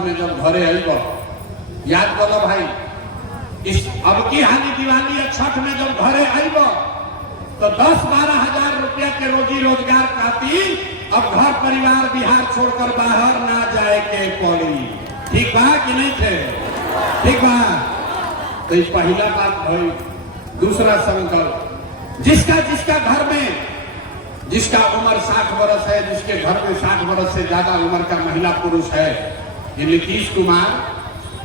में जब घरे आई याद करो भाई, इस अब की हानि दिवाली या छठ में जब घरे आई तो 10-12 हजार रुपया के रोजी रोजगार खातिर अब घर परिवार बिहार छोड़कर बाहर ना जाए के पड़ी। ठीक बा कि नहीं थे? ठीक बा। तो इस पहला बात भाई। दूसरा संकल्प, जिसका जिसका घर में जिसका उम्र 60 वर्ष है, जिसके घर में 60 वर्ष से ज्यादा उम्र का महिला पुरुष है, ये नीतीश कुमार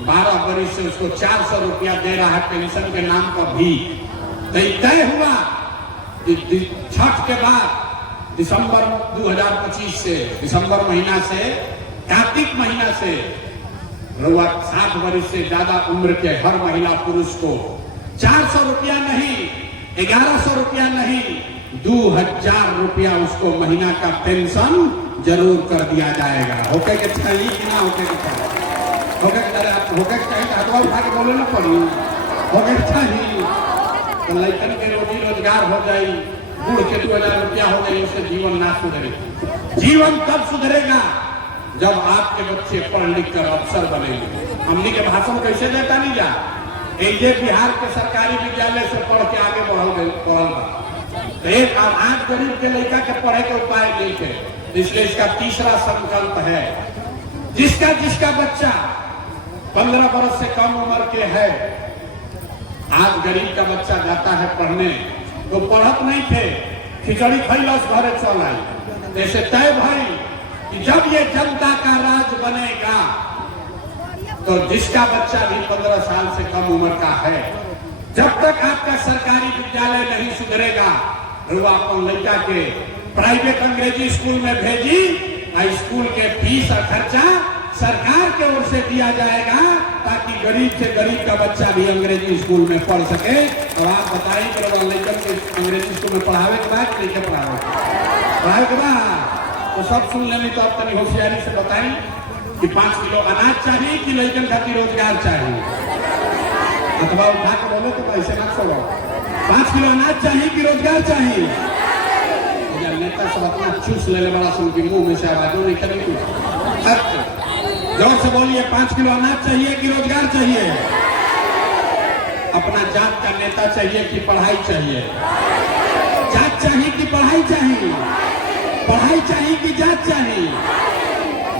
12 वर्ष से उसको 400 रुपया दे रहा है पेंशन के नाम पर भी। तो तय हुआ छठ के बाद दिसंबर 2025 से, दिसंबर महीना से कार्तिक महीना से 60 वर्ष से ज्यादा उम्र के हर महिला पुरुष को 400 रुपया नहीं, 1100 रुपया नहीं, 2000 रुपया उसको महीना का पेंशन जरूर कर दिया जाएगा। होके के चाहिए कि ना होके के चाहिए? होके चाहिए तो हाथ उठा के बोले ना पड़ी। होके चाहिए तो लड़कन के रोजी रोजगार हो जाए, बूढ़ के 2000 रुपया हो गई, उससे जीवन ना सुधरेगा। जीवन तब सुधरेगा जब आपके बच्चे पढ़ लिख कर अफसर बनेंगे। हमनी के भाषण कैसे देता नहीं जा, ये बिहार के सरकारी विद्यालय से पढ़ के आगे बढ़ल तो एक आज गरीब के लड़का के पढ़े के उपाय नहीं थे। इसलिए इसका तीसरा संकल्प है, जिसका जिसका बच्चा 15 वर्ष से कम उम्र के है, आज गरीब का बच्चा जाता है पढ़ने तो पढ़त नहीं थे, खिचड़ी खैलस घरे चल आई। जैसे तय भाई कि जब ये जनता का राज बनेगा तो जिसका बच्चा भी 15 साल से कम उम्र का है, जब तक आपका सरकारी विद्यालय नहीं सुधरेगा, वो अपन लड़का के प्राइवेट अंग्रेजी स्कूल में भेजी, स्कूल के फीस और खर्चा सरकार के ओर से दिया जाएगा, ताकि गरीब से गरीब का बच्चा भी अंग्रेजी स्कूल में पढ़ सके। और आप बताएं कि लड़का के अंग्रेजी स्कूल में पढ़ावे के बाद नहीं पढ़ावे के बाद तो सब सुन लेनी। तो आप तनी होशियारी से बताएं कि 5 किलो अनाज चाहिए कि लड़कन खातिर रोजगार चाहिए? अथवा उठा के बोलो तो ऐसे ना छोड़ो। 5 किलो अनाज चाहिए कि रोजगार चाहिए? नेता सब अपना चूस ले बड़ा सुन के मुंह में से आवाजों नहीं करेगी। जोर से बोलिए, 5 किलो अनाज चाहिए कि रोजगार चाहिए? अपना जात का नेता चाहिए कि पढ़ाई चाहिए? जात चाहिए कि पढ़ाई चाहिए? पढ़ाई चाहिए कि जात चाहिए?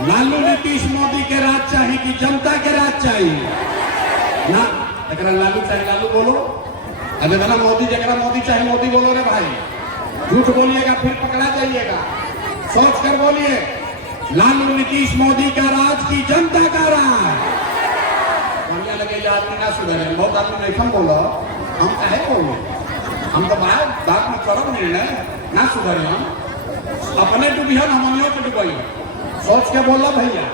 लालू नीतीश मोदी के राज चाहिए कि जनता के राज चाहिए? ना जरा लालू चाहिए लालू बोलो, अरे ना मोदी जरा मोदी चाहिए मोदी बोलो रे भाई। झूठ बोलिएगा फिर पकड़ा जाइएगा। सोच कर बोलिए, लालू नीतीश मोदी का राज की जनता का राज। बढ़िया लगे आदमी ना सुधरे, बहुत आदमी नहीं हम बोलो, हम काहे बोलो, हम तो बात में करब निर्णय ना सुधरे, हम अपने डूबी है हमनियों के डूबी। सोच के बोलो भैया।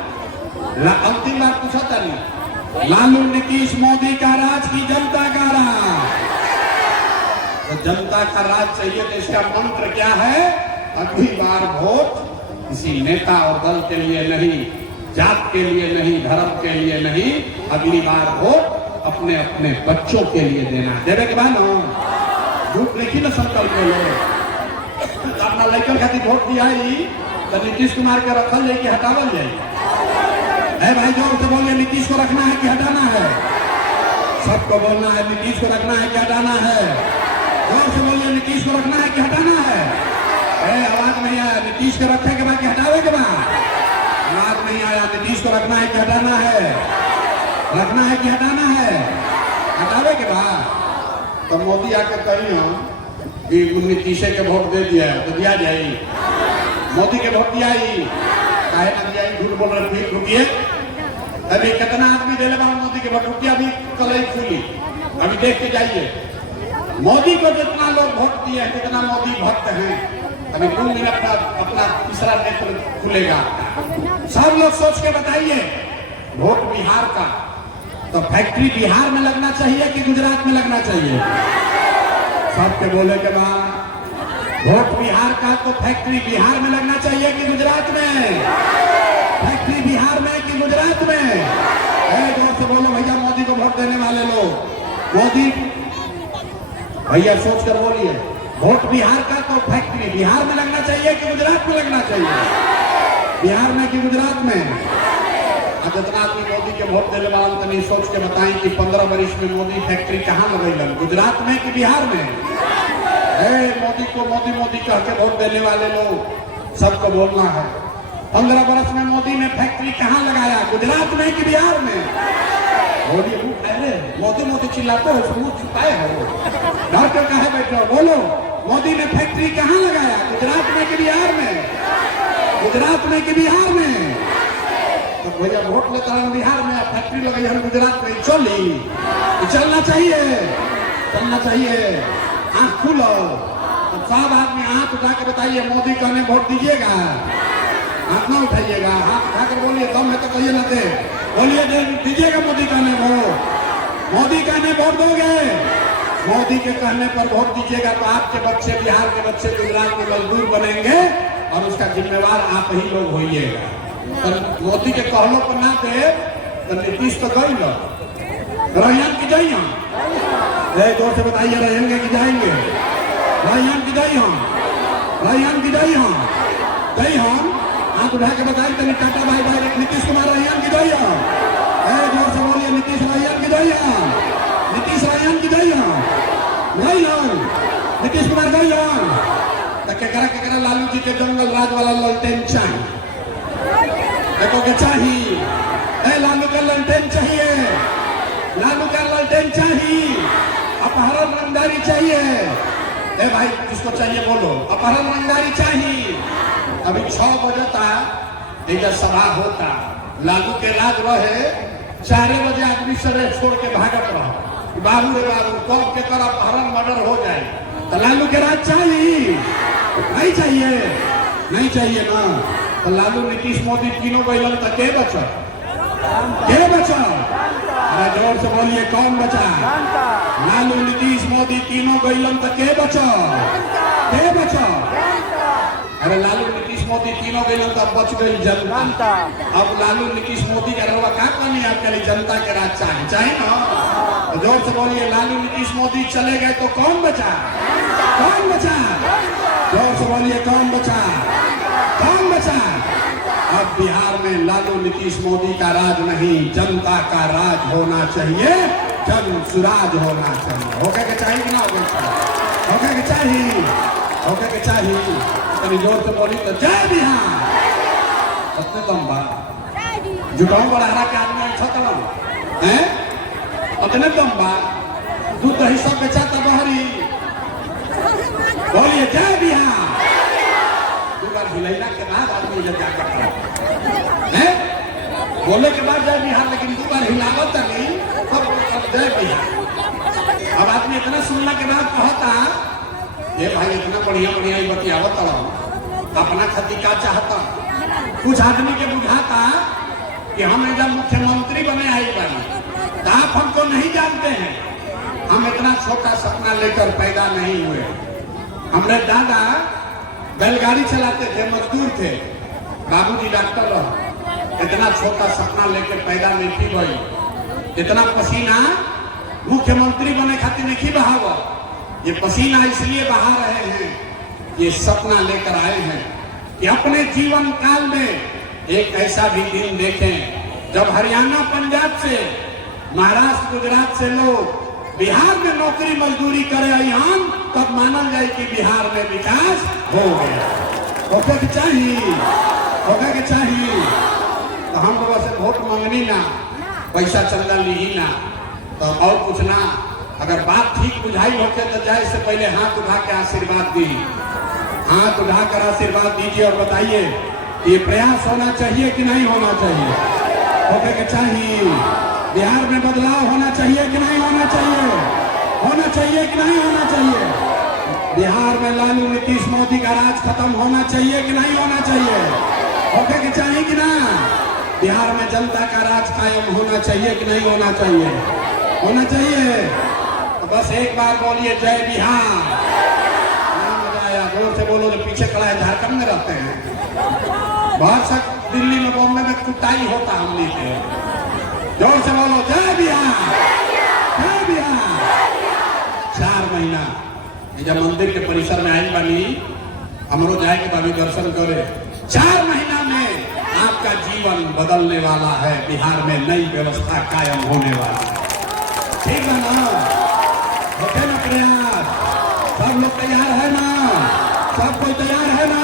अंतिम बात पूछा था नहीं, लालू नीतीश मोदी का राज की जनता का राज। तो जनता का राज चाहिए तो इसका मंत्र क्या है? अगली बार वोट किसी नेता और दल के लिए नहीं, जात के लिए नहीं, धर्म के लिए नहीं, अगली बार वोट अपने अपने बच्चों के लिए देना। देवे के बाद झूठ लिखी ना संकल्प लो। अपना लड़कन खातिर वोट दिया तो नीतीश कुमार के रखल जाए कि हटावल जाए? है भाई जोर से बोलिए, नीतीश को रखना है कि हटाना है? सबको बोलना है, नीतीश को रखना है कि हटाना है? जोर से बोलिए, नीतीश को रखना है कि हटाना है? आवाज नहीं आया, नीतीश को रखे के बाद कि हटावे के बाद? आवाज नहीं आया, नीतीश को रखना है कि हटाना है? रखना है कि हटाना है? हटावे के बाद तो मोदी आके कही हम कि नीतीश के वोट दे दिया है तो दिया जाए, मोदी के वोट दिया ही काहे ना दिया? झूठ बोल रहे थे। रुकिए, अभी कितना आदमी दे लेगा मोदी के वोट? रुकिए, अभी कल खुली, अभी देख के जाइए। मोदी को जितना लोग वोट दिए हैं, जितना मोदी भक्त हैं, अभी 2 मिनट बाद अपना तीसरा नेत्र खुलेगा। सब लोग सोच के बताइए, वोट बिहार का तो फैक्ट्री बिहार में लगना चाहिए कि गुजरात में लगना चाहिए? सबके बोले के बाद वोट बिहार का तो फैक्ट्री बिहार में लगना चाहिए कि गुजरात में? फैक्ट्री बिहार में कि गुजरात में? जोर से बोलो भैया, मोदी को वोट देने वाले लोग। मोदी भैया सोच कर बोलिए, वोट बिहार का तो फैक्ट्री बिहार में लगना चाहिए कि गुजरात में लगना चाहिए? बिहार में कि गुजरात में? जितना आदमी मोदी के वोट देने वाला तनी सोच के बताएं कि 15 वर्ष में मोदी फैक्ट्री कहाँ लगेलन, गुजरात में कि बिहार में? मोदी को मोदी मोदी कह के वोट देने वाले लोग सबको बोलना है, 15 वर्ष में मोदी ने फैक्ट्री कहाँ लगाया, गुजरात में कि बिहार में? बोलिए, अरे मोदी मोदी चिल्लाते हो, मुंह छुपाए हो, डर के कहे बैठे हो? बोलो, मोदी ने फैक्ट्री कहाँ लगाया, गुजरात में कि बिहार में? गुजरात में कि बिहार में? तो भैया वोट लेता है बिहार में, फैक्ट्री लगाई हम गुजरात में, चलना चाहिए, चलना चाहिए। आंख खुलो, तो सब आदमी हाथ उठा के बताइए मोदी कहने वोट दीजिएगा, हाथ ना उठाइएगा, हाथ उठाकर बोलिए, दम है तो कहिए ना दे, बोलिए दीजिएगा मोदी कहने वोट, मोदी कहने वोट दोगे, मोदी के कहने पर वोट दीजिएगा तो आपके बच्चे, बिहार के बच्चे गुजरात के मजदूर बनेंगे और उसका जिम्मेवार आप ही लोग होइएगा। तो मोदी के कहलों पर ना दे तो नीतीश तो गई लो, रैयान की जाइए, जोर से बताइए, रहेंगे कि जाएंगे? रैयान की जाइए, रैयान की जाइए, गई हम हाथ उठा के बताइए तो टाटा भाई भाई नीतीश कुमार रैयान की जाइए, जोर से बोलिए, नीतीश रैयान की जाइए, नीतीश रैयान की जाइए, नीतीश कुमार गई तो केकरा लालू जी के जंगल राज वाला ललटेन चाहिए, देखो के चाहिए, लालू का ललटेन चाहिए, लालू का ललटेन चाहिए, अपहरण रंगदारी चाहिए, भाई किसको चाहिए बोलो, अपहरण रंगदारी चाहिए। अभी 6 बजे तक सभा होता, लालू के राज रहे, 4 बजे आदमी सरे छोड़ के भागत रहो, बाबू रे बाबू कब के कर अपहरण मर्डर हो जाए, तो लालू के राज चाहिए, नहीं चाहिए, नहीं चाहिए ना। तो लालू नीतीश मोदी तीनों गइलन तो के बचा, के बचा? अरे जोर से बोलिए, कौन बचा? लालू नीतीश मोदी तीनों गइलन तो के बचा, के बचा? अरे लालू नीतीश मोदी तीनों गइलन तो बच गई जनता। अब लालू नीतीश मोदी का रवा क्या करनी, आपके लिए जनता के राज चाहिए, चाहिए ना? तो जोर से बोलिए, लालू नीतीश मोदी चले गए तो कौन बचा, कौन बचा? जोर से बोलिए, कौन बचा, कौन बचा? अब बिहार में लालू नीतीश मोदी का राज नहीं, जनता का राज होना चाहिए, जन सुराज होना चाहिए। होके के चाहिए कि ना होके के चाहिए, होके के चाहिए। तनी जोर से बोली तो जय बिहार, उतने दम बा जुटाऊ बढ़ा के आदमी छतल है, उतने दम बा, दूध दही सब बेचा तो बहरी, बोलिए जय बिहार। हिलैला के बाद आदमी जब जाकर है बोले के बाद जय बिहार, लेकिन 2 बार हिलावत नहीं तब जय बिहार। अब आदमी इतना सुनने के बाद कहता, ये भाई इतना बढ़िया बढ़िया ही बतियावत अपना खती का चाहता। कुछ आदमी के बुझाता कि हम जब मुख्यमंत्री बने आई बनी तो आप हमको नहीं जानते हैं, हम इतना छोटा सपना लेकर पैदा नहीं हुए। हमारे दादा बैलगाड़ी चलाते थे, मजदूर थे, बाबूजी डॉक्टर रहे, इतना छोटा सपना लेकर पैदा नहीं हुई, इतना पसीना मुख्यमंत्री बने खातिर नहीं बहावा। ये पसीना इसलिए बहा रहे हैं, ये सपना लेकर आए हैं कि अपने जीवन काल में एक ऐसा भी दिन देखें जब हरियाणा पंजाब से, महाराष्ट्र गुजरात से लोग बिहार में नौकरी मजदूरी करे अयान, तब मानल जाए कि बिहार में विकास हो गया। होके के चाहिए, होके के चाहिए। तो हम लोग से वोट मांगनी ना, पैसा चंदा ली ना, तो और कुछ ना। अगर बात ठीक बुझाई होके तो जाए से पहले हाथ उठा के आशीर्वाद दी, हाथ उठाकर आशीर्वाद दीजिए और बताइए ये प्रयास होना चाहिए कि नहीं होना चाहिए। होके के चाहिए। बिहार में बदलाव होना चाहिए कि नहीं होना चाहिए, होना चाहिए कि नहीं होना चाहिए। बिहार में लालू नीतीश मोदी का राज खत्म होना चाहिए कि नहीं होना चाहिए, होके के चाहिए कि ना। बिहार में जनता का राज कायम होना चाहिए कि नहीं होना चाहिए, होना चाहिए। तो बस एक बार बोलिए जय बिहार। मजा आया, जोर से बोलो। जो पीछे खड़ा है झारखंड में रहते हैं, बहुत सा दिल्ली में बॉम्बे में कुटाई होता हमने के। जोर से बोलो जय बिहार, जय बिहार। 4 महीना जब मंदिर के परिसर में आई बनी, हमरो जाए के बाबी दर्शन करे। 4 महीना में आप आपका जीवन बदलने वाला है। बिहार में नई व्यवस्था कायम होने वाली है। ठीक है ना? होते ना प्रयास? सब लोग तैयार है ना? सब कोई तैयार है ना?